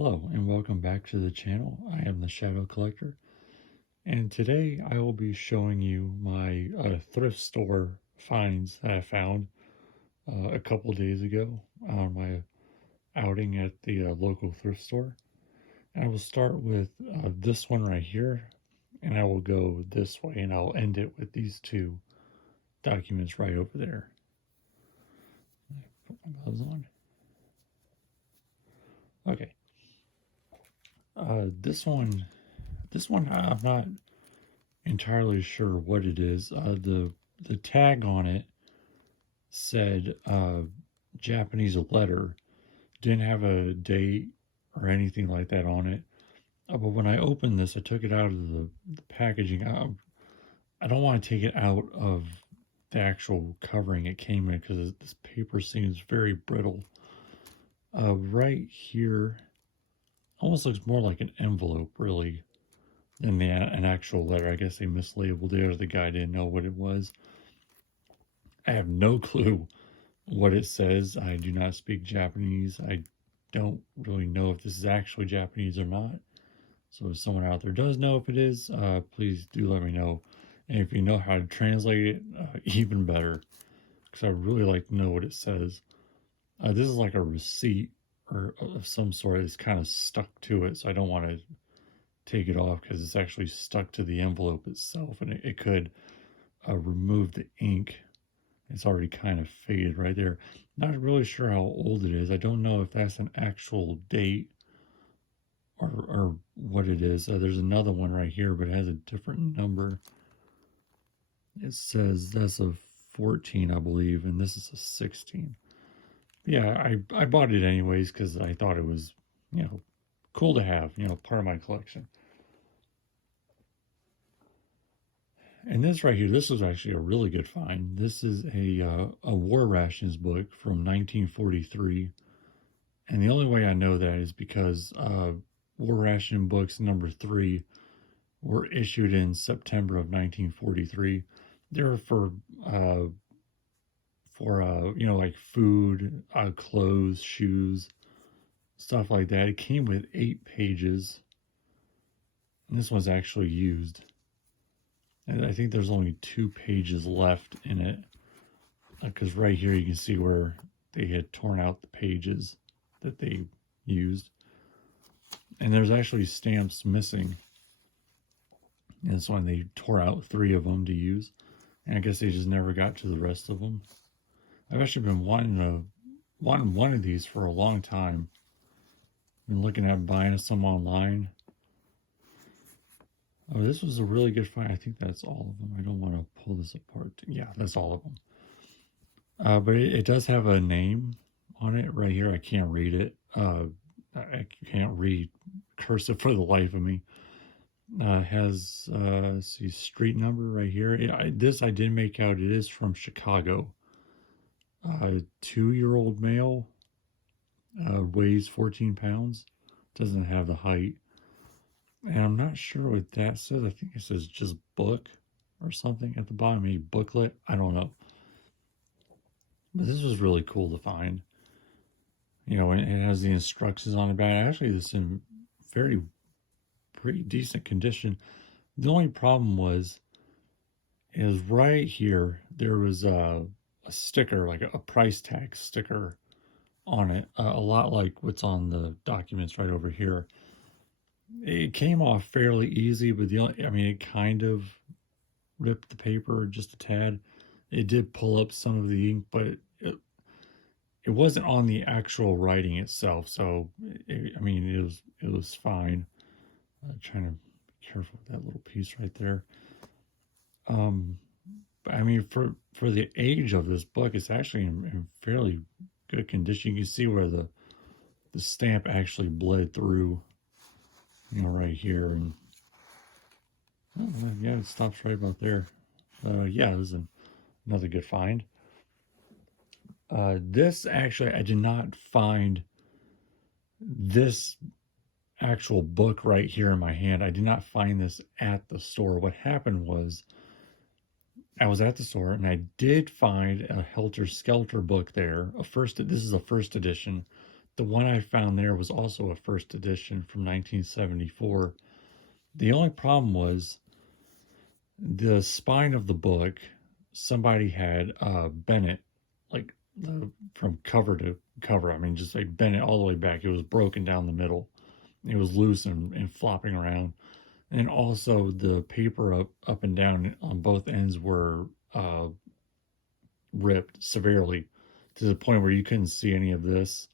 Hello and welcome back to the channel. I am the Shadow Collector, and today I will be showing you my thrift store finds that I found a couple days ago on my outing at the local thrift store. And I will start with this one right here, and I will go this way, and I'll end it with these two documents right over there. Put my gloves on. Okay. This one, I'm not entirely sure what it is. The tag on it said Japanese letter, didn't have a date or anything like that on it. But when I opened this, I took it out of the packaging. I don't want to take it out of the actual covering it came in because this paper seems very brittle. Right here, almost looks more like an envelope, really, than an actual letter. I guess they mislabeled it, or the guy didn't know what it was. I have no clue what it says. I do not speak Japanese. I don't really know if this is actually Japanese or not. So if someone out there does know if it is, please do let me know. And if you know how to translate it, even better, because I really like to know what it says. This is like a receipt or of some sort. It's kind of stuck to it, so I don't want to take it off because it's actually stuck to the envelope itself, and it could remove the ink. It's already kind of faded right there. Not really sure how old it is. I don't know if that's an actual date or what it is. There's another one right here, but it has a different number. It says that's a 14, I believe, and this is a 16. Yeah, I bought it anyways because I thought it was, cool to have, part of my collection. And this right here, this was actually a really good find. This is a War Rations book from 1943. And the only way I know that is because War Ration books number 3 were issued in September of 1943. They're for like food, clothes, shoes, stuff like that. It came with 8 pages. And this one's actually used. And I think there's only 2 pages left in it. Because right here you can see where they had torn out the pages that they used. And there's actually stamps missing. And this one they tore out 3 of them to use. And I guess they just never got to the rest of them. I've actually been wanting one of these for a long time. Been looking at buying some online. Oh, this was a really good find. I think that's all of them. I don't want to pull this apart. Yeah, that's all of them. But it does have a name on it right here. I can't read it. I can't read cursive for the life of me. Has let's see, street number right here. This I did make out. It is from Chicago. 2-year-old male. Weighs 14 pounds. Doesn't have the height. And I'm not sure what that says. I think it says just book or something at the bottom. Maybe booklet. I don't know. But this was really cool to find. And it has the instructions on the back. Actually, this is in pretty decent condition. The only problem is right here, there was a sticker, like a price tag sticker on it. A lot like what's on the documents right over here. It came off fairly easy, but it kind of ripped the paper just a tad. It did pull up some of the ink, but it wasn't on the actual writing itself. So, it was fine. Trying to be careful with that little piece right there. But for the age of this book, it's actually in fairly good condition. You can see where the stamp actually bled through. Right here, and yeah, it stops right about there. Yeah, this is another good find. This actually, I did not find this actual book right here in my hand. I did not find this at the store. What happened was, I was at the store and I did find a Helter Skelter book there. This is a first edition. the one I found there was also a first edition from 1974. The only problem was the spine of the book. Somebody had bent it like from cover to cover. I mean, just like bent it all the way back. It was broken down the middle. It was loose and flopping around. And also the paper up and down on both ends were ripped severely to the point where you couldn't see any of this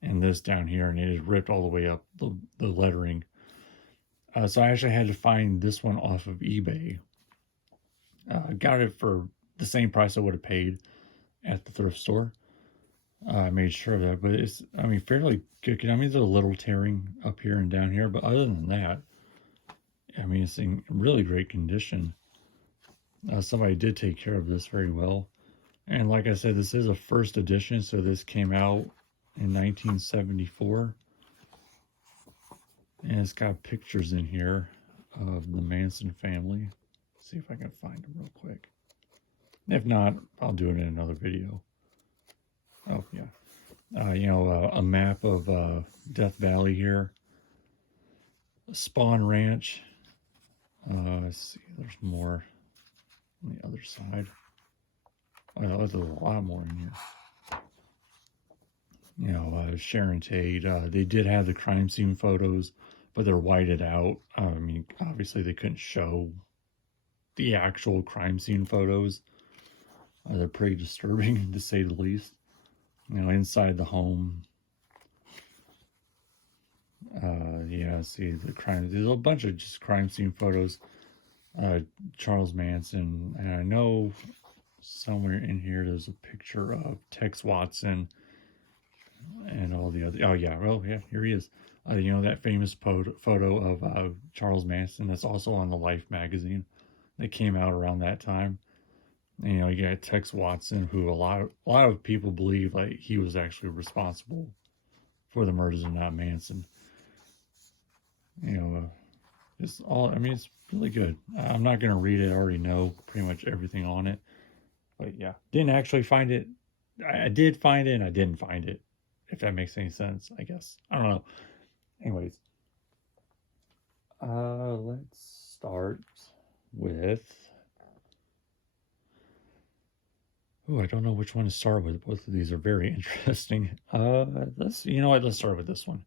and this down here, and it is ripped all the way up the lettering. So I actually had to find this one off of eBay. Got it for the same price I would have paid at the thrift store. I made sure of that, but it's, I mean, fairly good. I mean, there's a little tearing up here and down here, but other than that, I mean, it's in really great condition. Somebody did take care of this very well. And like I said, this is a first edition, so this came out in 1974. And it's got pictures in here of the Manson family. Let's see if I can find them real quick. If not, I'll do it in another video. Oh, yeah. A map of Death Valley here. Spawn Ranch. Let's see, there's more on the other side. Oh, there's a lot more in here. Sharon Tate. They did have the crime scene photos, but they're whited out. I mean, obviously they couldn't show the actual crime scene photos. They're pretty disturbing, to say the least. Inside the home. See the crime. There's a bunch of just crime scene photos. Charles Manson, and I know somewhere in here there's a picture of Tex Watson and all the other. Oh yeah, here he is. That famous photo of Charles Manson that's also on the Life magazine that came out around that time. And, you got Tex Watson, who a lot of people believe like he was actually responsible for the murders and not Manson. It's all. I mean, it's really good. I'm not gonna read it. I already know pretty much everything on it. But yeah, didn't actually find it. I did find it, and I didn't find it. If that makes any sense, I guess. I don't know. Anyways, let's start with. Oh, I don't know which one to start with. Both of these are very interesting. Let's start with this one.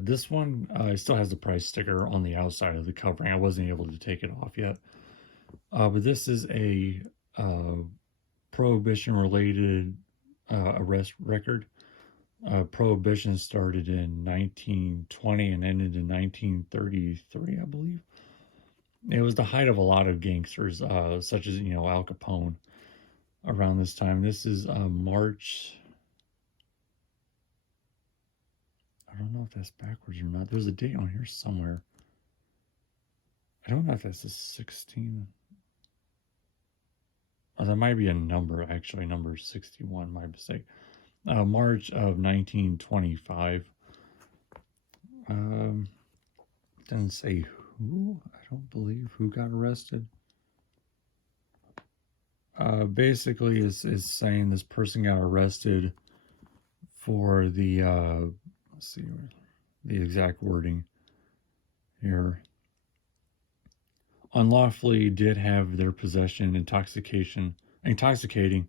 This one still has the price sticker on the outside of the covering. I wasn't able to take it off yet. But this is a Prohibition-related arrest record. Prohibition started in 1920 and ended in 1933, I believe. It was the height of a lot of gangsters, such as, Al Capone, around this time. This is March... I don't know if that's backwards or not. There's a date on here somewhere. I don't know if that's the 16. Oh, that might be a number, actually. Number 61, my mistake. March of 1925. Doesn't say who. I don't believe who got arrested. Basically, is saying this person got arrested for the... let's see the exact wording here. Unlawfully did have their possession intoxicating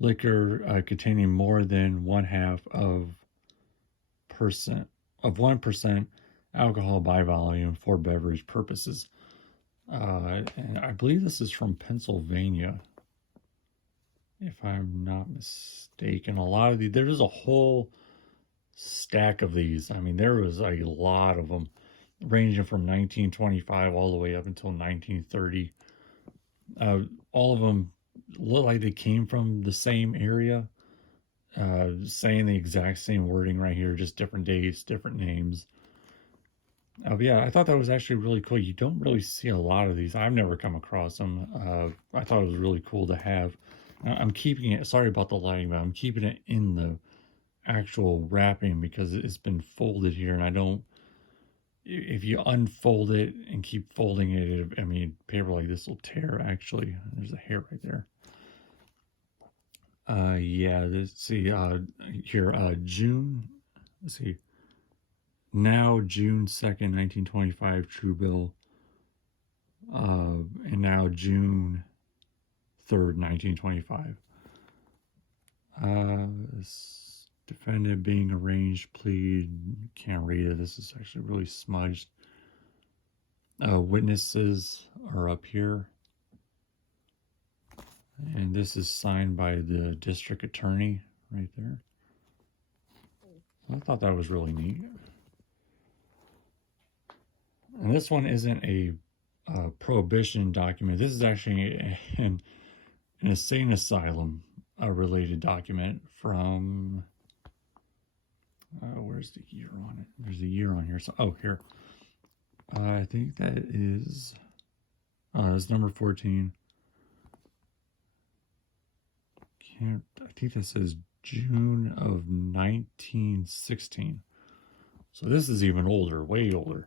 liquor containing more than 1% alcohol by volume for beverage purposes. And I believe this is from Pennsylvania, if I'm not mistaken. A lot of these, there is a whole stack of these. I mean, there was a lot of them, ranging from 1925 all the way up until 1930. All of them look like they came from the same area, saying the exact same wording right here, just different dates, different names. But yeah, I thought that was actually really cool. You don't really see a lot of these. I've never come across them. I thought it was really cool to have. I'm keeping it, sorry about the lighting, but I'm keeping it in the actual wrapping because it's been folded here, and I don't, if you unfold it and keep folding it, I mean, paper like this will tear. Actually, there's a hair right there. Yeah, let's see, here, June, let's see, now June 2nd, 1925, true bill, and now June 3rd, 1925. This defendant being arraigned, plead, can't read it, this is actually really smudged. Witnesses are up here, and this is signed by the district attorney right there. I thought that was really neat. And this one isn't a prohibition document. This is actually an insane asylum related document from where's the year on it? There's a year on here. So here. I think that is it's number 14. I think that says June of 1916. So this is even older, way older.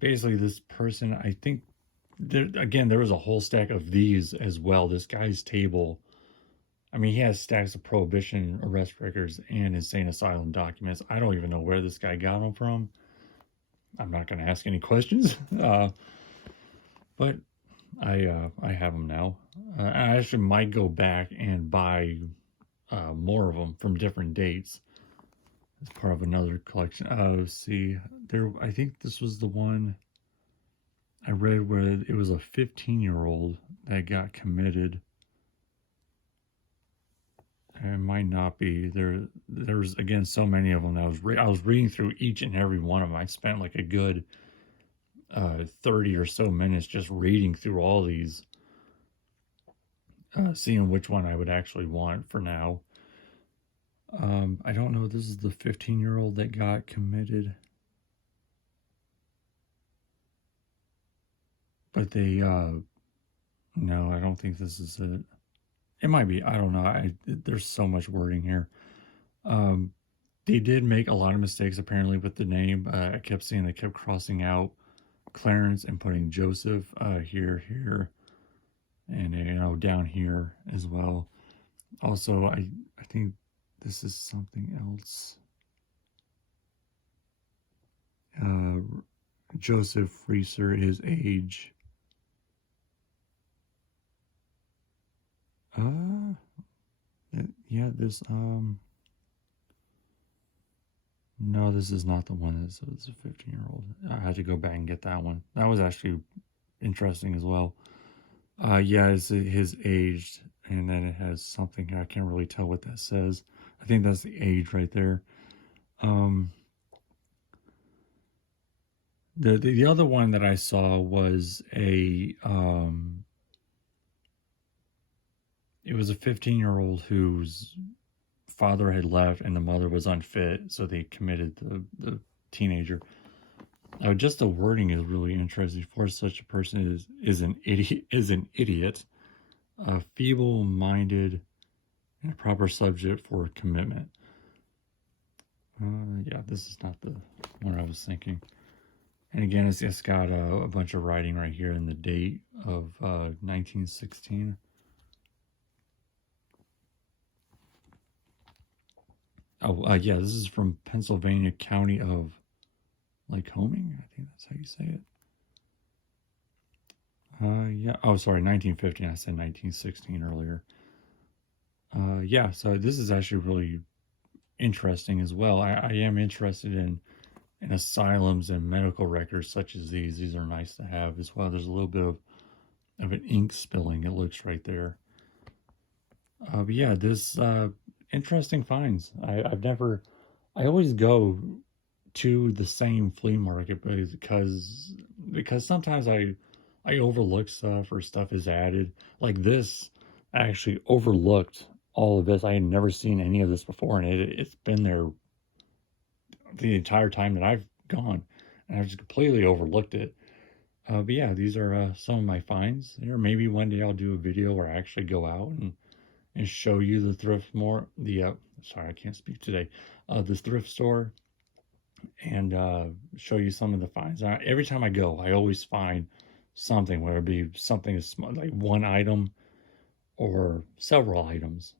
Basically, this person, I think, there was a whole stack of these as well. This guy's table, I mean, he has stacks of prohibition arrest records and insane asylum documents. I don't even know where this guy got them from. I'm not going to ask any questions, but I have them now. I actually might go back and buy more of them from different dates as part of another collection. Let's see, I think this was the one I read where it was a 15-year-old that got committed. It might not be there. There's again so many of them. I was reading through each and every one of them. I spent like a good 30 or so minutes just reading through all these, seeing which one I would actually want for now. I don't know. This is the 15-year-old that got committed, but they no, I don't think this is it. It might be. I don't know. There's so much wording here. They did make a lot of mistakes apparently with the name. I kept seeing they kept crossing out Clarence and putting Joseph here, and down here as well. Also, I think this is something else. Joseph Reeser, his age. Yeah, this no, this is not the one that says a 15-year-old. I had to go back and get that one. That was actually interesting as well. Yeah, it's his age, and then it has something, I can't really tell what that says. I think that's the age right there. The other one that I saw was it was a 15-year-old whose father had left and the mother was unfit, so they committed the teenager. Just the wording is really interesting. For such a person is an idiot, feeble-minded, and a proper subject for commitment. Yeah, this is not the one I was thinking. And again, it's got a bunch of writing right here in the date of 1916. Oh, yeah, this is from Pennsylvania County of Lycoming. I think that's how you say it. Yeah. Oh, sorry, 1915. I said 1916 earlier. Yeah, so this is actually really interesting as well. I am interested in asylums and medical records such as these. These are nice to have as well. There's a little bit of an ink spilling, it looks right there. But yeah, this interesting finds. I always go to the same flea market because sometimes I overlook stuff or stuff is added. Like this, I actually overlooked all of this. I had never seen any of this before, and it's been there the entire time that I've gone, and I've just completely overlooked it. But yeah, these are some of my finds there. Maybe one day I'll do a video where I actually go out and show you the thrift more. Sorry, I can't speak today. The thrift store, and show you some of the finds. Every time I go, I always find something, whether it be something as small, like one item, or several items.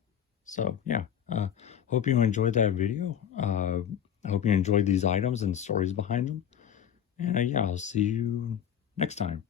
So yeah, hope you enjoyed that video. I hope you enjoyed these items and stories behind them. And yeah, I'll see you next time.